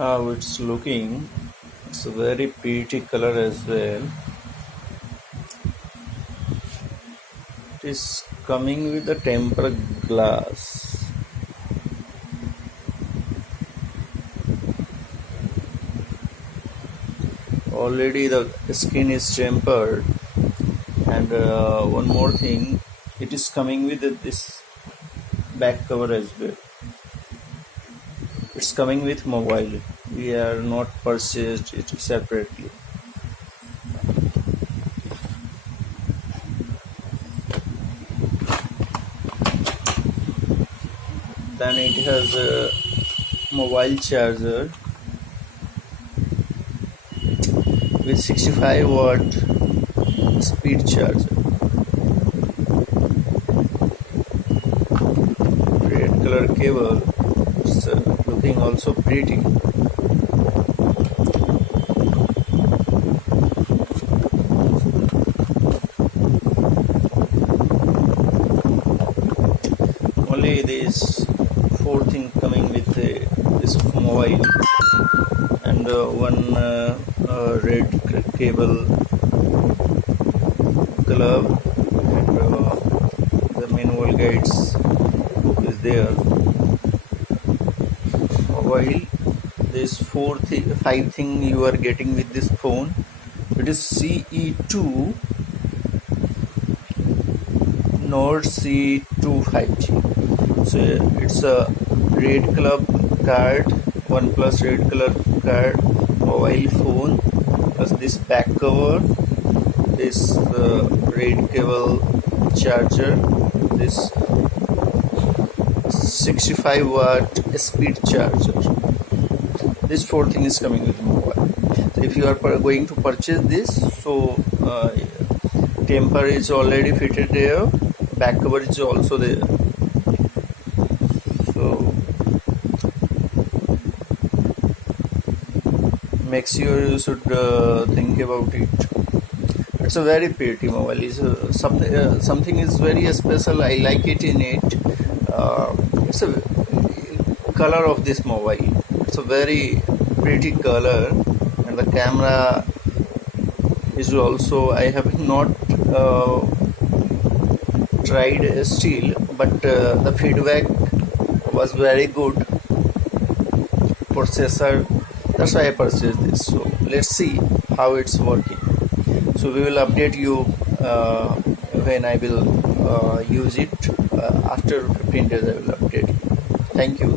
how it's looking. It's a very pretty color as well. It is coming with a tempered glass. Already the skin is tempered, and one more thing, it is coming with this back cover as well. It's coming with mobile. We are not purchased it separately. Then it has a mobile charger with 65-watt speed charger. Red color cable. It's looking also pretty. Only this four thing coming with this mobile, and one red cable glove, and the manual guides book is there. While this five thing you are getting with this phone, it is CE2 Nord CE2 5G. So it's a red club card, OnePlus red color card, mobile phone, plus this back cover, this red cable charger, this 65-watt speed charger. This four thing is coming with mobile. So if you are going to purchase this, so temper is already fitted there, back cover is also there. So make sure you should think about it. It's a very pretty mobile. Is something is very special. I like it in it. It's a color of this mobile. It's a very pretty color, and the camera is also, I have not tried still, but the feedback was very good. Processor, that's why I purchased this. So let's see how it's working. So we will update you when I will use it. After 15 days I will update you. Thank you.